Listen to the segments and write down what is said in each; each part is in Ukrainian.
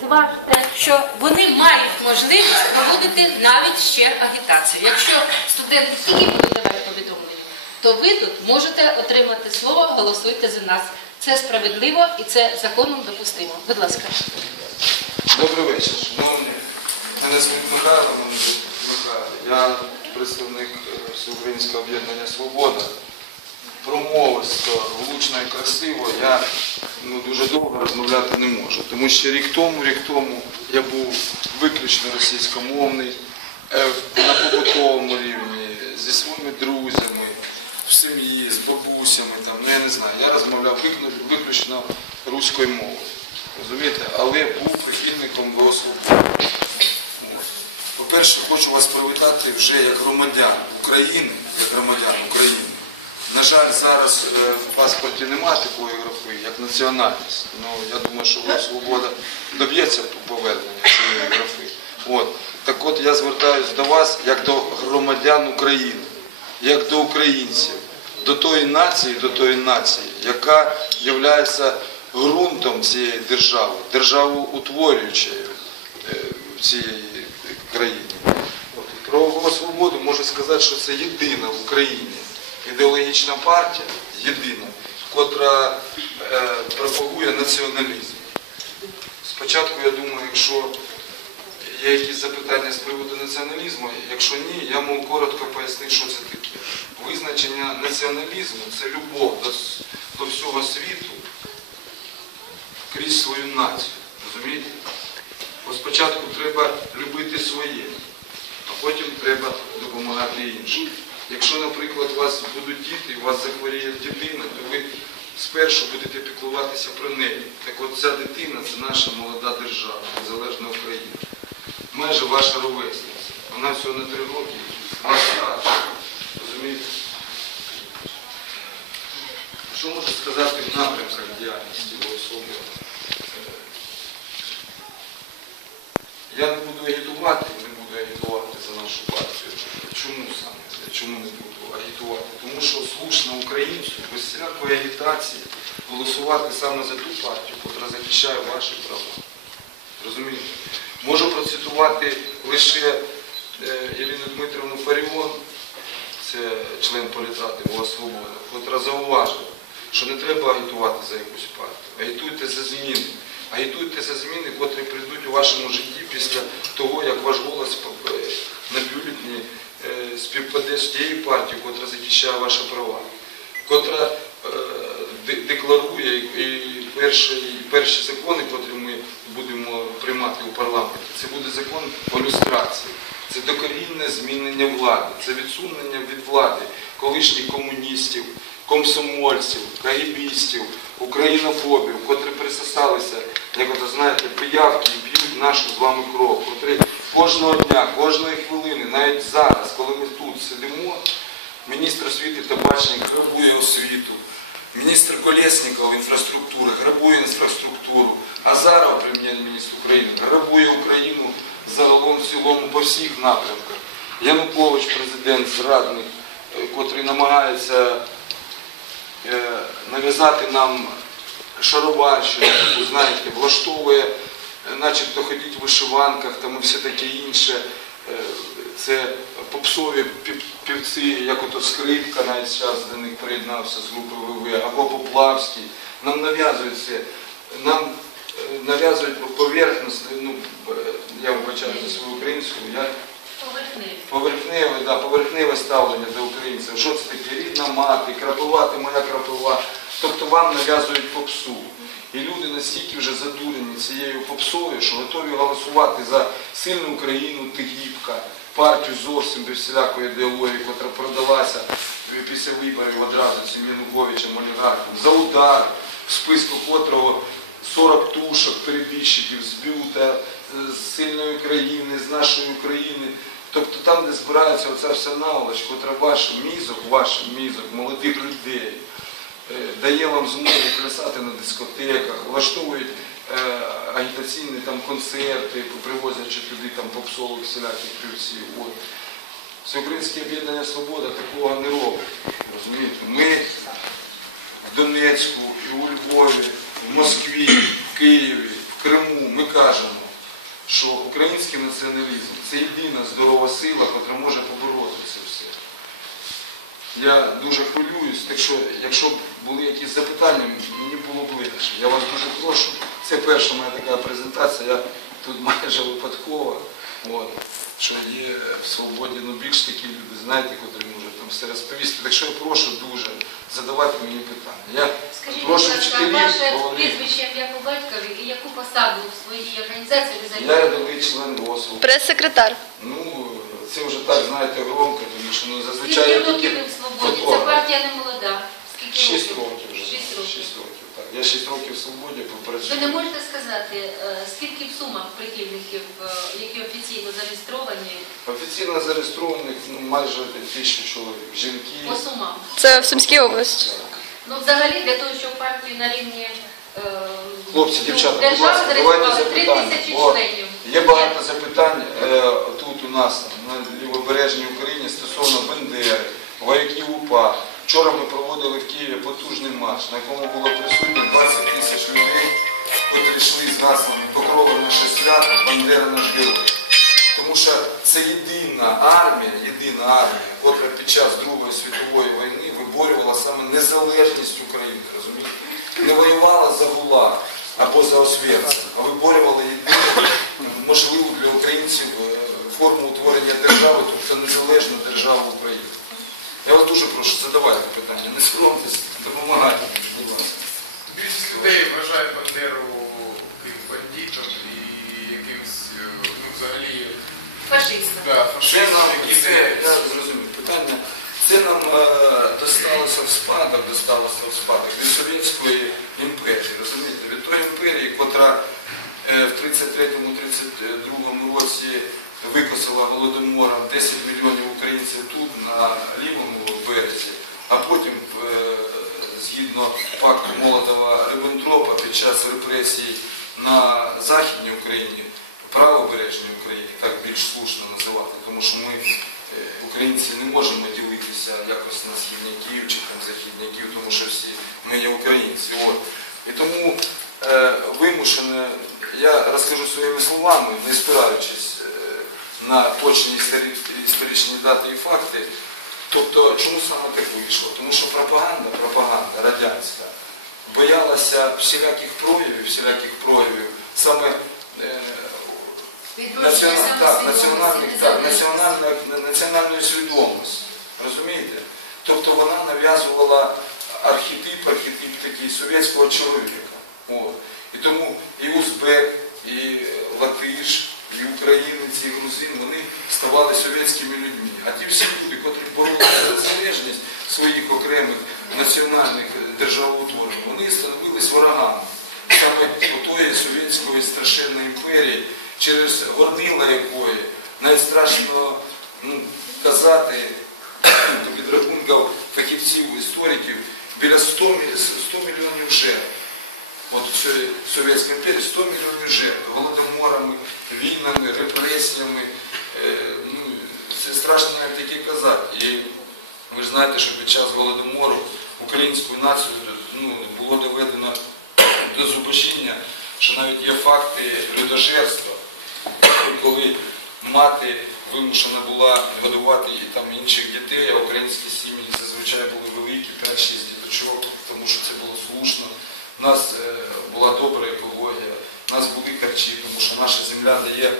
зважте. що вони мають можливість проводити навіть ще агітацію. Якщо студенти тільки будуть давати повідомлення, то ви тут можете отримати слово, голосуйте за нас. Це справедливо і це законом допустимо. Будь ласка. Добрий вечір, шановні. Мене звуть Михайло, мене звуть Михайло. Я представник е, Всеукраїнського об'єднання Свобода. Промовисто, влучно і красиво я ну, дуже довго розмовляти не можу. Тому що рік тому, рік тому я був виключно російськомовний е, на побутовому рівні, зі своїми друзями, в сім'ї, з бабусями, там, ну я не знаю. Я розмовляв виключно руською мовою. Розумієте? Але був прихильником до свободи. По-перше, хочу вас привітати вже як громадян України, як громадян України. На жаль, зараз е, в паспорті немає такої графи, як національність. Ну, я думаю, що «Голос свобода доб'ється повернення цієї графи. От. Так от я звертаюся до вас як до громадян України, як до українців, до тої нації, до тої нації, яка є ґрунтом цієї держави, державоутворюючою е, в цій країні. Про «Голос свободи можу сказати, що це єдина в Україні ідеологічна партія, єдина, котра е, пропагує націоналізм. Спочатку я думаю, якщо є якісь запитання з приводу націоналізму, якщо ні, я можу коротко пояснити, що це таке. Визначення націоналізму це любов до, до всього світу крізь свою націю. Розумієте? Бо спочатку треба любити своє, а потім треба допомагати іншим. Якщо, наприклад, у вас будуть діти, у вас захворіє дитина, то ви спершу будете піклуватися про неї. Так от ця дитина це наша молода держава, незалежна Україна. Майже ваша ровесниця. Вона всього на три роки, вас старша. Розумієте? Що можу сказати в напрямках діяльності особи? Я не буду агітувати, не буду агітувати за нашу партію. Чому саме? Чому не буду агітувати? Тому що слушно українцю без всякої агітації голосувати саме за ту партію, яка захищає ваші права. Розумієте? Можу процитувати лише е, Ірину Дмитрівну Фаріон, це член політради «Була свобода, котра зауважила, що не треба агітувати за якусь партію. Агітуйте за зміни. Агітуйте за зміни, котрі прийдуть у вашому житті після того, як ваш голос е, на бюлетні е, співпаде з тією партією, котра захищає ваші права, котра е, декларує і перші, перші закони, котрі ми будемо приймати у парламенті, це буде закон по люстрації. Це докорінне змінення влади, це відсунення від влади колишніх комуністів, комсомольців, кагібістів, українофобів, котрі присосалися, як ото знаєте, пиявки і п'ють нашу з вами кров, котрі кожного дня, кожної хвилини, навіть зараз, коли ми тут сидимо, міністр освіти та бачення грабує освіту. Міністр Колєсніков інфраструктури грабує інфраструктуру. Азаров, прем'єр-міністр України, грабує Україну загалом в цілому по всіх напрямках. Янукович, президент, зрадник, котрий намагається е, нав'язати нам шароварщину, знаєте, влаштовує, начебто ходіть в вишиванках там і все таке інше. Е, Це попсові півці, як ото скрипка, навіть зараз до них приєднався з групи ВВ, або Поплавський. Нам нав'язують це, нам е, нав'язують поверхностно, ну, е, я вибачаю за свою українську, я Поверхневе, да, поверхневе ставлення до українців. Що це таке? Рідна мати, крапива, ти моя крапива. Тобто вам нав'язують попсу. І люди настільки вже задурені цією попсою, що готові голосувати за сильну Україну Тигіпка, партію зовсім без всілякої ідеології, яка продалася після виборів одразу цим Януковичем олігархом, за удар, в списку котрого 40 тушок перебіжчиків з Бюта, з сильної країни, з нашої України. Тобто там, де збирається оця вся наволоч, котра ваш мізок, ваш мізок, молодих людей, е, дає вам змогу плясати на дискотеках, влаштовують е, агітаційні там концерти, привозячи туди там попсових всіляких плюсів. Всеукраїнське об'єднання Свобода такого не робить. Розумієте? Ми в Донецьку, і у Львові, в Москві, в Києві, в Криму. Ми кажемо, що український націоналізм це єдина здорова сила, яка може побороти це все. Я дуже хвилююсь, так що, якщо б були якісь запитання, мені було б легше. Я вас дуже прошу. Це перша моя така презентація. Я тут майже випадково, от, що є в свободі, ну більш такі люди, знаєте, котрі можуть там все розповісти. Так що я прошу дуже задавати мені питання. Я Скажіть, будь прошу ласка, вчителів, ваше бо вони- прізвище ім'я по батькові і яку посаду в своїй організації ви я займаєте? рядовий член ГОСу. Прес-секретар. Ну, це вже так, знаєте, громко, тому що ну, зазвичай Скільки років ви в свободі? Ця партія не молода. Скільки Шість років вже. Шість років. Шість років, так. Я шість років в свободі Ви не можете сказати, е, скільки в сумах прихильників, е, які офіційно зареєстровані Офіційно зареєстрованих ну, майже тисячу чоловік. Жінки. по сумам? Це в Сумській області. Ну, взагалі, для того, щоб партію на рівні е, Хлопці, ну, дівчата, будь держави ласка, давайте зареєстрували 3 запитання. тисячі членів. Є багато запитань тут у нас на лівобережній Україні стосовно Бендери, вояків УПА. Вчора ми проводили в Києві потужний марш, на якому було присутні 20 тисяч людей, котрі йшли з гаслами Покрова наше свято, Бандера наш герой. Тому що це єдина армія, єдина армія, котра під час Другої світової війни виборювала саме незалежність України, розумієте? Не воювала за ГУЛАГ або за Освєцим, а виборювала єдину можливу для українців е, форму утворення тобто незалежну державу України. Я вас дуже прошу, задавайте питання, не соромтесь, допомагайте, мені, будь ласка. Більшість людей вважає Бандеру якимсь бандитом і якимсь, е, ну, взагалі, Фашистам. да, Це фашистом, нам, який це, не... я зрозумів, питання, це нам е, досталося в спадок, досталося в спадок від Совєтської імперії, розумієте, від тої імперії, котра в 33-32 році викосила голодомором 10 мільйонів українців тут, на лівому березі, а потім, е, згідно пакту Молотова Риббентропа під час репресій на Західній Україні, правобережній Україні, так більш слушно називати, тому що ми, е, українці, не можемо ділитися якось на східняків чи там західняків, тому що всі ми є українці. І тому е, вимушено, я розкажу своїми словами, не спираючись е, на точні історичні дати і факти. Тобто, чому саме так вийшло? Тому що пропаганда, пропаганда радянська боялася всіляких проявів, всіляких проявів саме е, так, національних, так, національної свідомості. Розумієте? Тобто вона нав'язувала архетип, архетип такий совєтського чоловіка. От. І тому і узбек, і латиш, і українець, і грузин, вони ставали совєтськими людьми. А ті всі люди, котрі боролися за незалежність своїх окремих національних державоутворень, вони становились ворогами саме отої совєтської страшенної імперії, через горнила якої найстрашно ну, казати до підрахунків фахівців, істориків, біля 100, 100 мільйонів жертв. От в Совєтській імперії 100 мільйонів жертв голодоморами, війнами, репресіями. Е, ну, це страшно навіть таке казати. І ви ж знаєте, що під час голодомору українську націю ну, було доведено до зубожіння, що навіть є факти людожерства, коли мати вимушена була годувати там інших дітей, а українські сім'ї зазвичай були великі, 5-6 діточок, тому що це було слушно. У нас е, була добра екологія, у харчі, тому що наша земля дає е,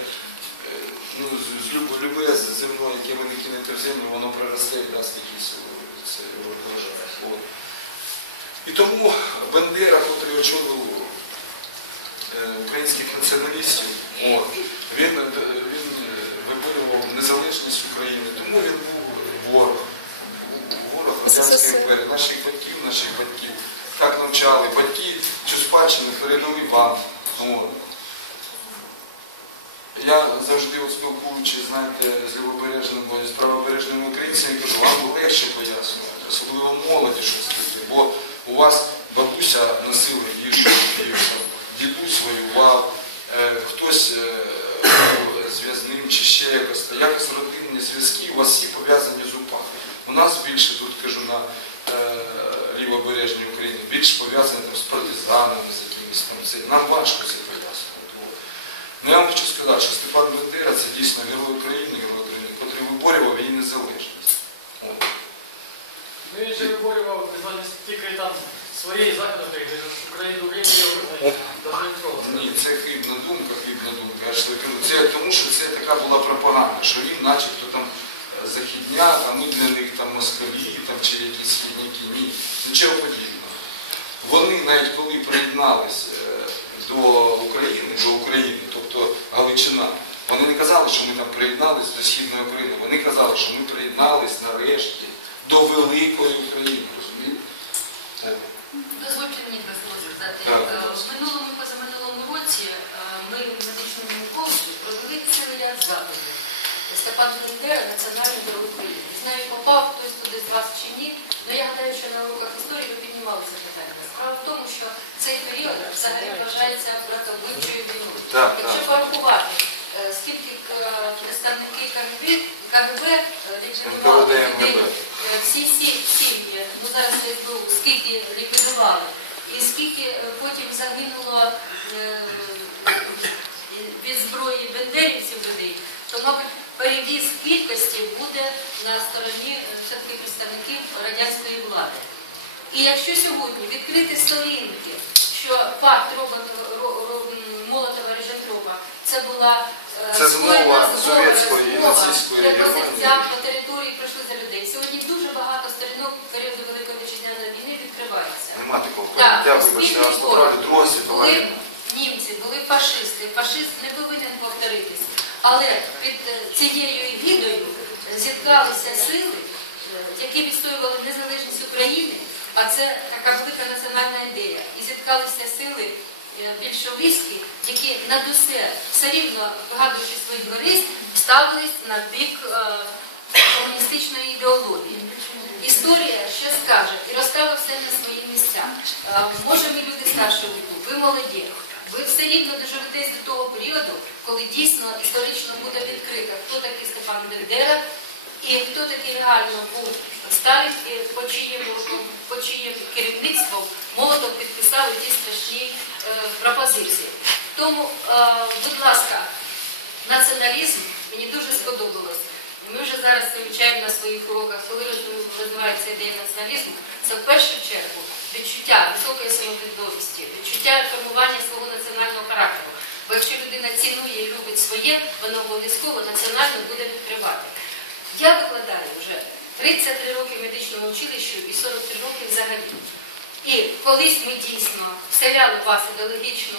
ну, з- з любе, зерно, яке ви не кинете в землю, воно проросте і дасть врожай. От. І тому Бандера, котрий очолив е, українських націоналістів, от, він, е, він виборював незалежність України, тому він був ворог. Ворог Радянської імперії, наших батьків, наших батьків. Так навчали. Батьки цю спадщину передали вам. Я завжди от спілкуючись, з лівобережними, бо з правобережними українцями, кажу, вам легше пояснювати, особливо молоді щось таке, бо у вас бабуся носила їжу, дідусь воював, е, хтось е, був зв'язним чи ще якось, якось родинні зв'язки, у вас всі пов'язані з УПА. У нас більше тут кажу на е, лівобережній Україні, більше пов'язані з партизанами, з якимись там. Нам важко це. Ну я вам хочу сказати, що Степан Бандера це дійсно герой України, герой України, який виборював її незалежність. От. Ну він же виборював не тільки там своєї західної країни, Україні України є. Ні, це хибна думка, хибна думка. Я ж це тому, що це така була пропаганда, що він начебто там західняк, а ми для них там москалі там, чи якісь східняки. Ні, нічого подібного. Вони навіть коли приєднались е, до України, до України, тобто Галичина, вони не казали, що ми там приєднались до Східної України. Вони казали, що ми приєднались нарешті до великої України. Розумієте? Дозвольте мені слова сказати. Так, Е. В минулому позаминулому році е, ми в медичному коледжі провели цілий ряд заходів. Степан Бендера, національний герой України. Не знаю, попав хтось туди з вас чи ні, але я гадаю, що на уроках історії ви піднімали це питання. Справа в тому, що цей період взагалі вважається братовичою війною. Якщо порахувати, е, скільки е, представники КГБ, КГБ е, ліквідували людей, всі сім'ї, ну зараз СБУ, скільки ліквідували, і скільки потім загинуло від зброї бендерівців людей, то, мабуть, перевіз кількості буде на стороні все-таки представників радянської влади. І якщо сьогодні відкрити сторінки, що факт Молотова Ріжентропа це була е, Це змова совєтської нацистської по території пройшли за людей. Сьогодні дуже багато сторінок періоду Великої Вітчизняної війни відкривається. Нема такого Так, поняття, вибачте, спільний нас ворог. Друга світова війна. німці, були фашисти. Фашист не повинен повторитись. Але під е, цією егідою е, зіткалися сили, які відстоювали незалежність України, а це така велика національна ідея. І зіткалися сили е, більшовицькі, які над усе все рівно, вигадуючи своїх користь, ставились на бік е, комуністичної ідеології. Історія що скаже і розставив все на свої місця. Е, Може, ми люди старшого віку, ви молоді. Ви все рівно доживетесь до того періоду, коли дійсно історично буде відкрито, хто такий Степан Бендера і хто такий реально був Сталін, по чиїм, по чиїм керівництвом Молотов підписав ті страшні е, пропозиції. Тому, е, будь ласка, націоналізм мені дуже сподобалось. Ми вже зараз вивчаємо на своїх уроках, коли розвивається ідея націоналізму, це в першу чергу відчуття високої самовідомості, відчуття формування свого національного характеру. Бо якщо людина цінує і любить своє, воно обов'язково національно буде відкривати. Я викладаю вже 33 роки в медичному училищі і 43 роки взагалі. І колись ми дійсно вселяли в вас ідеологічну,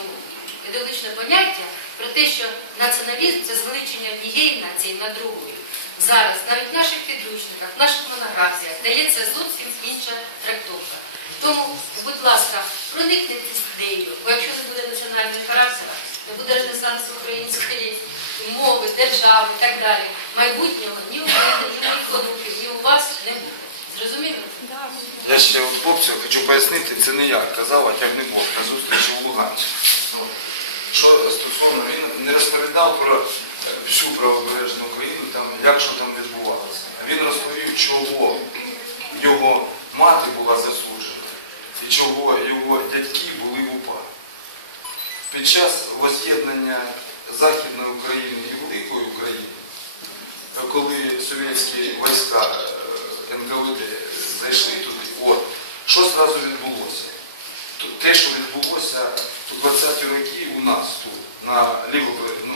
ідеологічне поняття про те, що націоналізм це звеличення однієї нації на другої. Зараз навіть в наших підручниках, в наших монографіях дається зовсім інша трактовка. Тому, будь ласка, проникніть з ідеєю, бо якщо не буде національного характеру, не буде ренесансу української мови, держави і так далі, майбутнього ні у мене, ні у моїх ні у вас не буде. Зрозуміло? Я ще от хлопцю хочу пояснити, це не я казав, а тягнебок на зустрічі в Луганську. Ну, Що стосовно, він не розповідав про е, всю правобережну Україну, там, як що там відбувалося. А Він розповів, чого його мати була засуджена і чого його дядьки були в УПА. Під час воз'єднання Західної України і Великої України, е, коли совєтські війська е, НКВД зайшли туди, от, що зразу відбулося? Те, що відбулося у 20-ті роки у нас тут, на лівому, ну,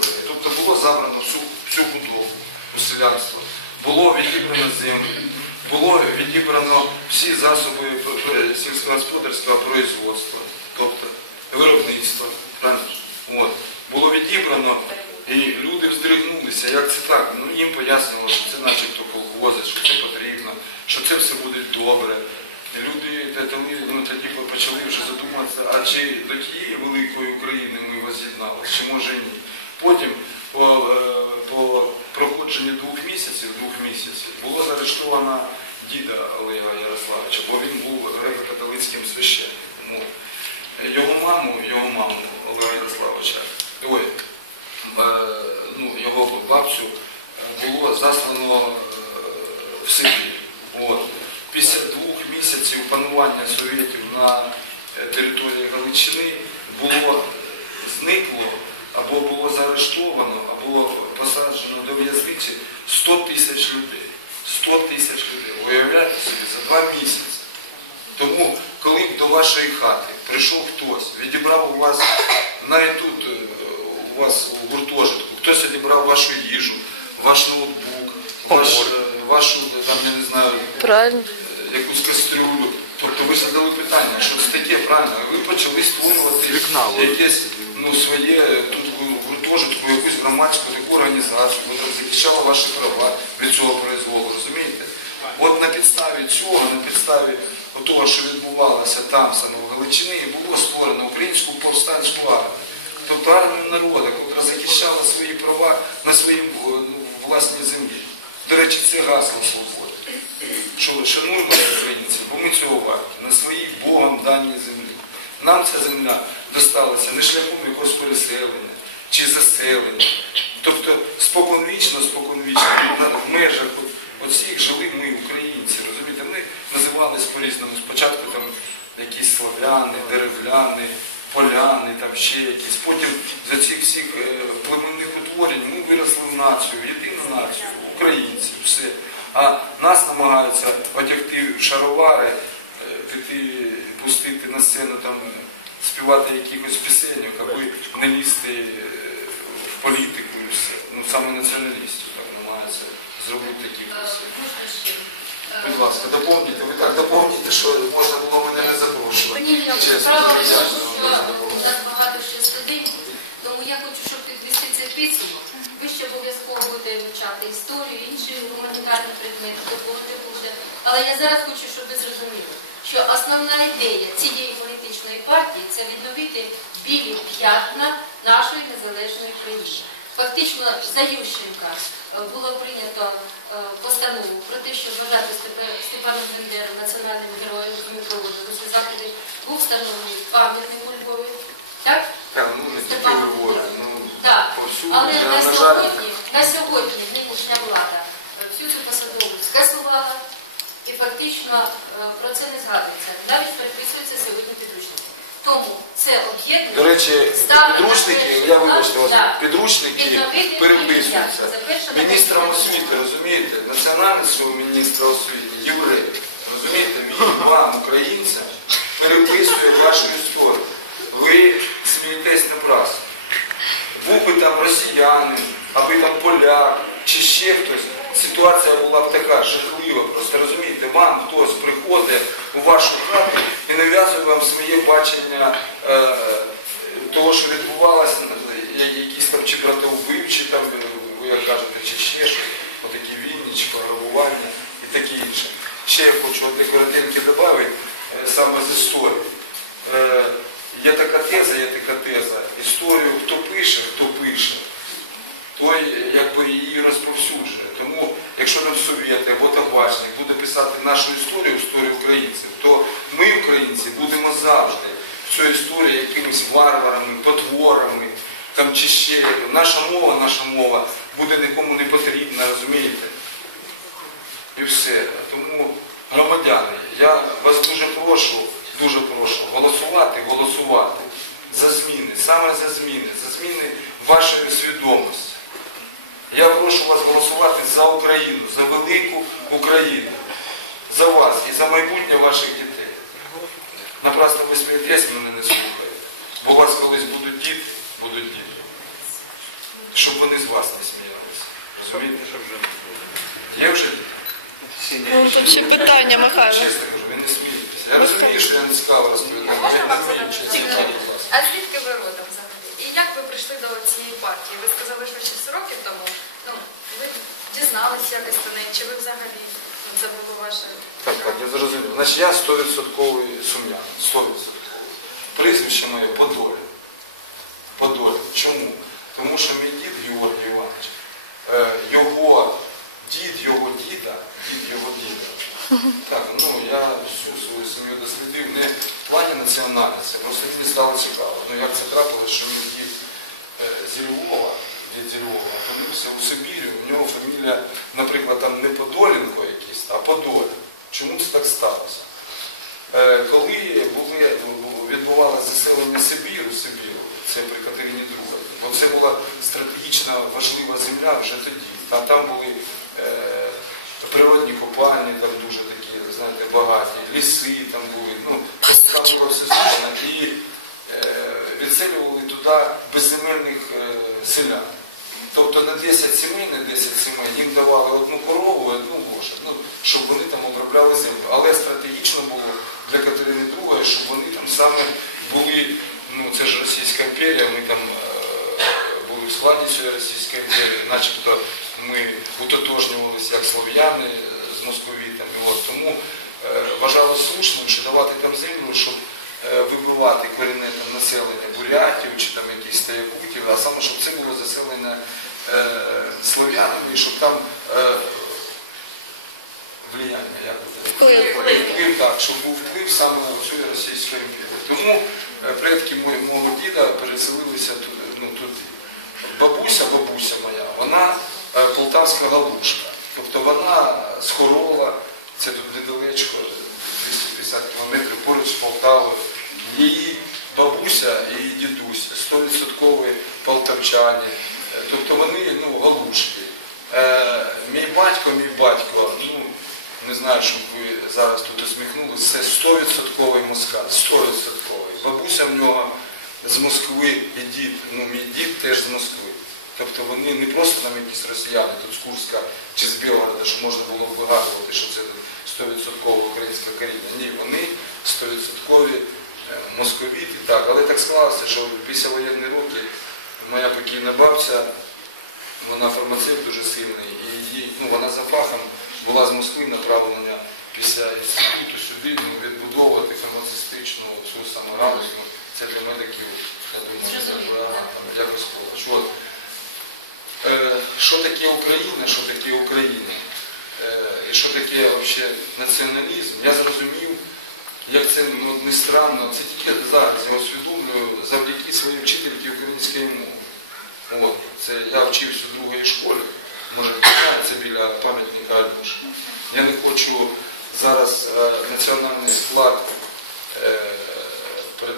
березі. Тобто було забрано всю, всю будову у селянство, було відібрано землю, було відібрано всі засоби п- п- сільськогосподарського производства, тобто виробництва. Було відібрано, і люди вздригнулися, як це так? Ну їм пояснювали, що це начебто колхози, що це потрібно, що це все буде добре. Люди ну, тоді почали вже задуматися, а чи до тієї великої України ми воз'єдналися, чи може ні. Потім по, е, по проходженні двох місяців, двох місяців було заарештовано діда Олега Ярославича, бо він був греко-католицьким священником. Його маму, його маму Олега Ярославича, ой, е, ну, його бабцю е, було заслано е, в Сибір. От. Після двох місяців панування совєтів на е, території Галичини було зникло або було заарештовано, а було посаджено до в'язниці 100 тисяч людей. 100 тисяч людей. Уявляєте собі, за два місяці. Тому, коли б до вашої хати прийшов хтось, відібрав у вас навіть тут е, у вас у гуртожитку, хтось відібрав вашу їжу, ваш ноутбук, ваш, е, вашу, там, я не знаю, Правильно. е, якусь кастрюлю. Тобто ви задали питання, що це таке, правильно? Ви почали створювати якесь ну, своє тут гуртожитку, якусь громадську таку організацію, яка захищала ваші права від цього произволу, розумієте? От на підставі цього, на підставі того, що відбувалося там, саме в Галичині, було створено українську повстанську армію. Тобто армію народу, яка захищала свої права на своїй ну, власній землі. До речі, це гасло свободи. Що шануємо українців, бо ми цього варті на своїй Богом даній землі. Нам ця земля досталася не шляхом якогось переселення чи заселення. Тобто споконвічно, споконвічно, в межах оцих жили ми, українці, розумієте, ми називались по-різному. Спочатку там якісь славяни, деревляни, поляни, там ще якісь. Потім за цих всіх е, племенних утворень ми виросли в націю, єдину націю, українці, все. А нас намагаються одягти в шаровари, е, піти, пустити на сцену там співати якихось пісеньок, аби не лізти е, в політику і все. Ну саме націоналістів так намагаються зробити такі Е, пісні. Е, Будь ласка, доповніть, ви так доповніть, що можна було мене не запрошувати. Чесно, дуже що у нас багато ще студентів, тому я хочу, щоб підсумок. Ви ще обов'язково будете вивчати історію, інші гуманітарні предмети, допомогти буде. Але я зараз хочу, щоб ви зрозуміли, що основна ідея цієї політичної партії це відновити білі п'ятна нашої незалежної країни. Фактично за Ющенка е, було прийнято е, постанову про те, що вважати Степа- Степана Бендеру національним героєм, ми проводили заходи, був встановлений пам'ятник у Львові. Так? Так, ну не тільки Степан ну Так. Але на на сьогодні, на сьогодні нинішня влада е, всю цю посадову скасувала і фактично е, про це не згадується. Навіть переписується сьогодні підручники. Тому це об'єднання. До речі, підручники, я вибачте вас, підручники переписуються. Міністром освіти, розумієте, національний свого міністра освіти, єврей, розумієте, мій вам, українцям, переписує вашу історію. Ви смієтесь напрасно. Був би там росіянин, аби там поляк чи ще хтось, ситуація була б така жахлива. Просто розумієте, вам хтось приходить у вашу хату і нав'язує вам своє бачення е, того, що відбувалося, якісь там чи братовбивчі, там, е, ви як кажете, чи ще щось, отакі війні, чи пограбування і таке інше. Ще я хочу одне коротеньке додати, е, саме з історії. Є така теза, є така теза. Історію хто пише, хто пише, той якби її розповсюджує. Тому, якщо там совєти або табачник буде писати нашу історію, історію українців, то ми, українці, будемо завжди в цій історії якимись варварами, потворами, там чи ще. Наша мова, наша мова буде нікому не потрібна, розумієте? І все. Тому, громадяни, я вас дуже прошу, дуже прошу голосувати, голосувати за зміни, саме за зміни, за зміни вашої свідомості. Я прошу вас голосувати за Україну, за велику Україну, за вас і за майбутнє ваших дітей. Напрасно ви смієтесь, мене не слухаєте. Бо у вас колись будуть діти, будуть діти. Щоб вони з вас не сміялися. Розумієте? Є вже діти? Ну, ще питання, Михайло. Чесно кажу, ви не смієтеся. Я розумію, що я не цікаво розповідаю. Я не. А звідки ви родом взагалі? І як ви прийшли до цієї партії? Ви сказали, що 6 років тому. Ну, ви дізналися якось про неї, чи ви взагалі ну, це було ваше? Так, так, я зрозумів. Значить, я 100% сум'ян. 100%. Прізвище моє Подоля. Подоля. Чому? Тому що мій дід Георгій Іванович, е, його дід, його діда, дід його діда. Так, ну я всю свою сім'ю дослідив не в плані національності, просто мені стало цікаво. Ну як це трапилось, що мій дід е, зі Львова, дід зі Львова, опинився у Сибірі, у нього наприклад, там не Подоленко якийсь, а Подоля. Чому це так сталося? Е, Коли були, відбувалося заселення Сибіру, Сибіру, це при Катерині II, Бо це була стратегічна важлива земля вже тоді. Там, там були е, природні копальні, там дуже такі, знаєте, багаті, ліси там були. Ну, там було все зручно. І е, відселювали туди безземельних е, селян. Тобто на 10 сімей, на 10 сімей їм давали одну корову, і одну лошадь, ну, щоб вони там обробляли землю. Але стратегічно було для Катерини II, щоб вони там саме були, ну це ж Російська імперія, вони там е, були в складі цієї Російської імперії, начебто ми утотожнювалися як слов'яни з московітами. От, тому е, вважалося слушним, що давати там землю, щоб вибивати корінне там населення бурятів чи там якісь та якутів, а саме, щоб це було заселення е, слов'янами, і щоб там е, влияння, як це? Вплив. Так, щоб був вплив саме на цю Російську імперію. Тому е, предки мого діда переселилися туди, ну, туди. Бабуся, бабуся моя, вона е, полтавська галушка. Тобто вона з Хорола, це тут недалечко, 250 кілометрів поруч з Полтавою. Її бабуся і дідусь 100% полтавчані. Е, Тобто вони ну, галушки. Е, мій батько, мій батько, ну, не знаю, щоб ви зараз тут усміхнулися, це 100% москаль, 100%. Бабуся в нього з Москви і дід, ну мій дід теж з Москви. Тобто вони не просто там якісь росіяни, тут з Курська чи з Білгорода, що можна було вигадувати, що це 100% українське коріння. Ні, вони 100% е, московіти, так. Але так склалося, що в післявоєнні роки моя покійна бабця, вона фармацевт дуже сильний, і її, ну, вона за фахом була з Москви направлена після інституту сюди ну, відбудовувати фармацевтичну цю саму галузь. Ну, Це для медиків, я думаю, це, якось коледж. От. Е, Що таке Україна, що таке Україна? Е, І що таке вообще націоналізм? Я зрозумів, як це ну, не странно, це тільки зараз я усвідомлюю завдяки своїй вчительці української мови. От, це я вчився у другій школі, може це біля пам'ятника Альбуш. Я не хочу зараз е, національний склад е, перед-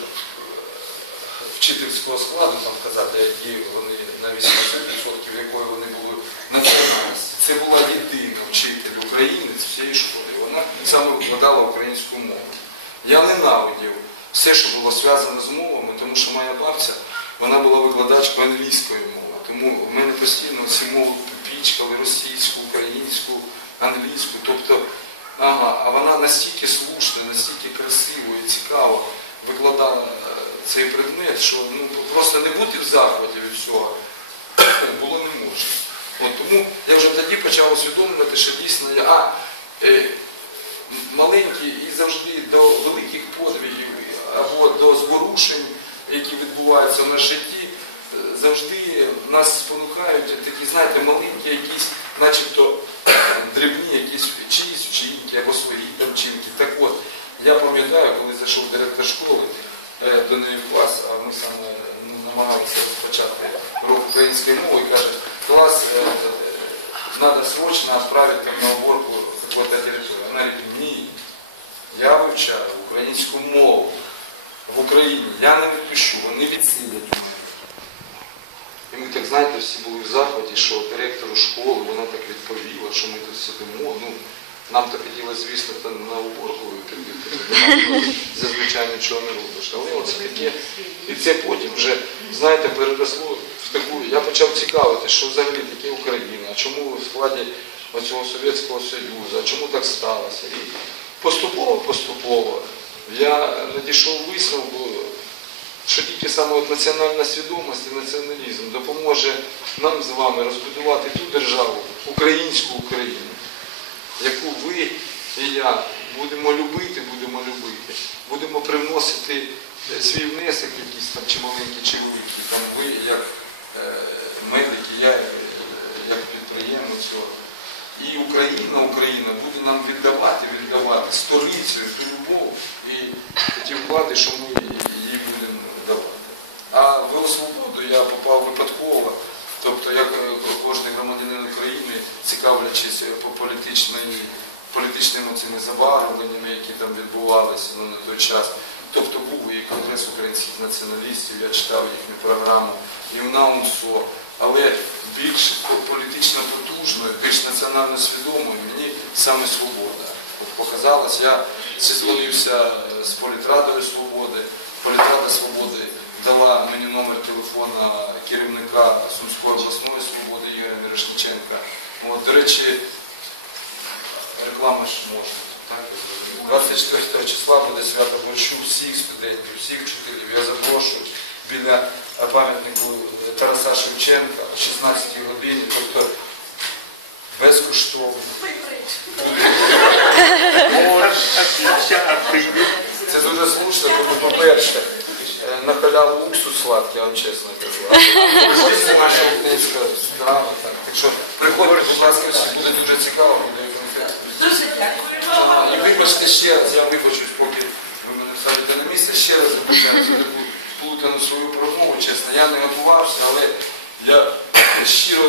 вчительського складу там казати, які вони на 80% якої вони були національності. Це була єдина вчитель українець всієї школи. Вона саме викладала українську мову. Я ненавидів все, що було зв'язано з мовами, тому що моя бабця вона була викладачкою англійської мови. Тому в мене постійно всі мови пічкали російську, українську, англійську. Тобто, ага, а вона настільки слушна, настільки красиво і цікаво викладала е, цей предмет, що ну, просто не бути в захваті від всього було не можна. От, тому я вже тоді почав усвідомлювати, що дійсно я а, е, маленький і завжди до великих подвигів або до зворушень, які відбуваються нашому житті, е, завжди нас спонукають такі, знаєте, маленькі якісь, начебто дрібні якісь чиїсь вчинки або свої там вчинки. Так от, я пам'ятаю, коли зайшов директор школи е, до неї в клас, а ми саме ну, намагалися розпочати урок української мови, каже, клас е, треба срочно відправити на уборку какой-то території. Вона говорить, ні, я вивчаю українську мову в Україні, я не відпущу, вони відсилять у мене. І ми так, знаєте, всі були в захваті, що директору школи вона так відповіла, що ми тут сидимо. Ну, нам то хотілося, звісно, на уборку викидати. Зазвичай нічого не робиш. Але оце таке. І це потім вже, знаєте, переросло в таку. Я почав цікавити, що взагалі таке Україна, чому в складі оцього Совєтського Союзу, чому так сталося. Поступово-поступово я надійшов висновку, що тільки саме от національна свідомість і націоналізм допоможе нам з вами розбудувати ту державу, українську Україну, яку ви і я будемо любити, будемо любити, будемо привносити е, свій внесок якийсь там, чи маленький, чи великий. Там ви як е, медики, я е, як підприємець. І Україна, Україна буде нам віддавати, віддавати сторицею ту любов і ті вклади, що ми їй будемо давати. А в велосвободу я попав випадково, тобто як е, кожен громадянин України, цікавлячись по політичній, політичними цими забарвленнями, які там відбувалися ну, на той час, тобто був і Конгрес українських націоналістів, я читав їхню програму, і в НАУНСО, але більш політично потужною, більш національно свідомою мені саме свобода. Показалось, я зідзвонився е, з політрадою свободи. Політрада свободи дала мені номер телефона керівника Сумської обласної свободи Ігоря Мірошниченка. От, до речі, реклама ж можна. Так, я 24 числа буде свято борщу всіх студентів, всіх вчителів. Я запрошую біля пам'ятнику Тараса Шевченка о 16 годині, тобто безкоштовно. Це дуже слушно, тому, по-перше, е, на халяву уксус сладкий, я вам чесно кажу. Це наша українська страва. Так. так що приходьте, будь ласка, буде дуже цікаво, буде конфет. Дуже дякую. І вибачте ще раз, я вибачусь, поки ви мене ставите на місце, ще раз вибачаю за плутану свою промову, чесно. Я не готувався, але я щиро